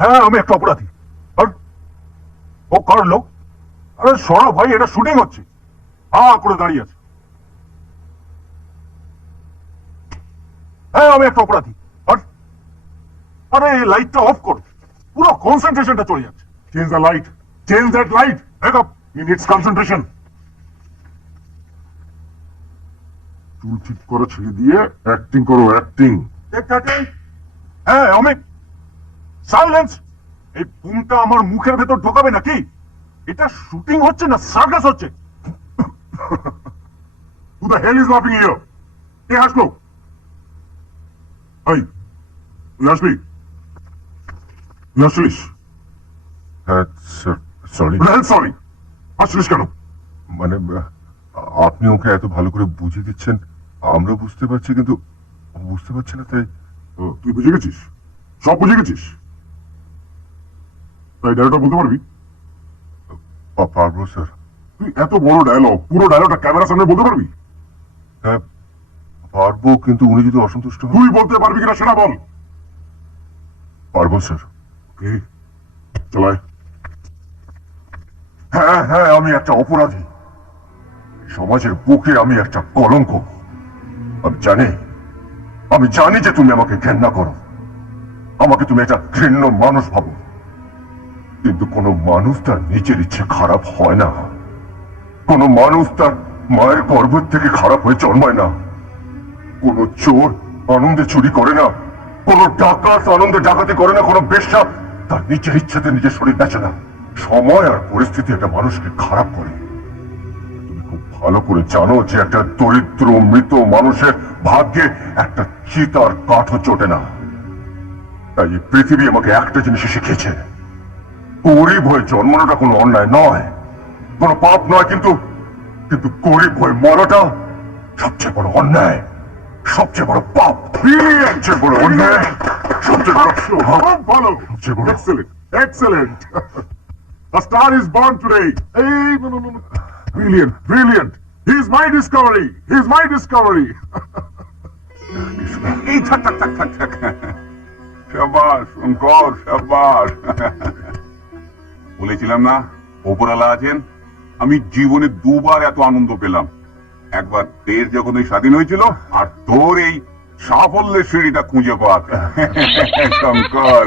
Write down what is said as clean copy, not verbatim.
হ্যাঁ আমি একটা অপরাধী। আর ও কার লোক? আরে সরা ভাই, এটা শুটিং হচ্ছে। হা করে দাঁড়িয়ে আছে। হ্যাঁ আমি একটা অপরাধী। আর আরে এই লাইটটা অফ করো, পুরো কনসেন্ট্রেশনটা চলে যাচ্ছে। Change the light, change that light, make up, he needs concentration. চুল ঠিক করে ছেড়ে দিয়ে অ্যাক্টিং করো, অ্যাক্টিং। হ্যাঁ অমিত, সাইলেন্স। এই বুমটা আমার মুখের ভেতর ঢোকাবে নাকি? এটা শুটিং হচ্ছে না সার্কাস হচ্ছে? Who the hell is laughing here? কে হাসলো? এই তুই হাসবি? তুই হাসছিলিস? হ্যাঁ স্যার, সরি। সরি, হাসছিলিস কেন? মানে আপনি ওকে এত ভালো করে বুঝিয়ে দিচ্ছেন, আমরা বুঝতে পারছি, কিন্তু ও বুঝতে পারছে না, তাই। তুই বুঝে গেছিস, সব বুঝে গেছিস? তাই ডায়লগটা বলতে পারবি? পারবো স্যার। তুই এত বড় ডায়লগ, পুরো ডায়লগটা ক্যামেরার সামনে বলতে পারবি? হ্যাঁ পারবো, কিন্তু উনি যদি অসন্তুষ্ট হন। তুই বলতে পারবি কিনা সেটা বল। পারবো স্যার। ওকে, চলায়। হ্যাঁ হ্যাঁ, আমি একটা অপরাধী, সমাজের বুকে আমি একটা কলঙ্ক। আমি জানি যে তুমি আমাকে ঘৃণা করো, আমাকে তুমি একটা ঘৃণ্য মানুষ ভাবো, কিন্তু কোন মানুষ তার নিজের ইচ্ছে খারাপ হয় না। কোন মানুষ তার মায়ের গর্ভ থেকে খারাপ হয়ে জন্মায় না। কোন চোর আনন্দে চুরি করে না, কোন ডাকাত আনন্দে ডাকাতি করে না, কোন বেশ্যা তার নিজের ইচ্ছাতে নিজের শরীর বেচে না। সময় আর পরিস্থিতি একটা মানুষকে খারাপ করে। তুমি খুব ভালো করে জানো যে একটা দরিদ্র মৃত মানুষের ভাগ্যে একটা চিতার কাঠও চটে না। তাই এই পৃথিবী আমাকে একটা জিনিস শিখিয়েছে, গরিব হয়ে জন্মানোটা কোনো অন্যায় নয়, কোনো পাপ নয়, কিন্তু কিন্তু গরিব হয়ে মরাটা সবচেয়ে বড় অন্যায়, সবচেয়ে বড় পাপ, সবচেয়ে বড় অন্যায়, সবচেয়ে বড় ভালো, সবচেয়ে বড়। Excellent, excellent. A star is born today. Hey, no. Brilliant, brilliant. He is my discovery. He is my discovery. এই থাক। শাবাশ শঙ্কর, শাবাশ। বলেছিলাম না ওপরওয়ালা আছেন। আমি জীবনে দুবার এত আনন্দ পেলাম, একবার দেশ যখন স্বাধীন হয়েছিল, আর তোর এই সাফল্যের সিঁড়িটা খুঁজে পাওয়াতে। শঙ্কর।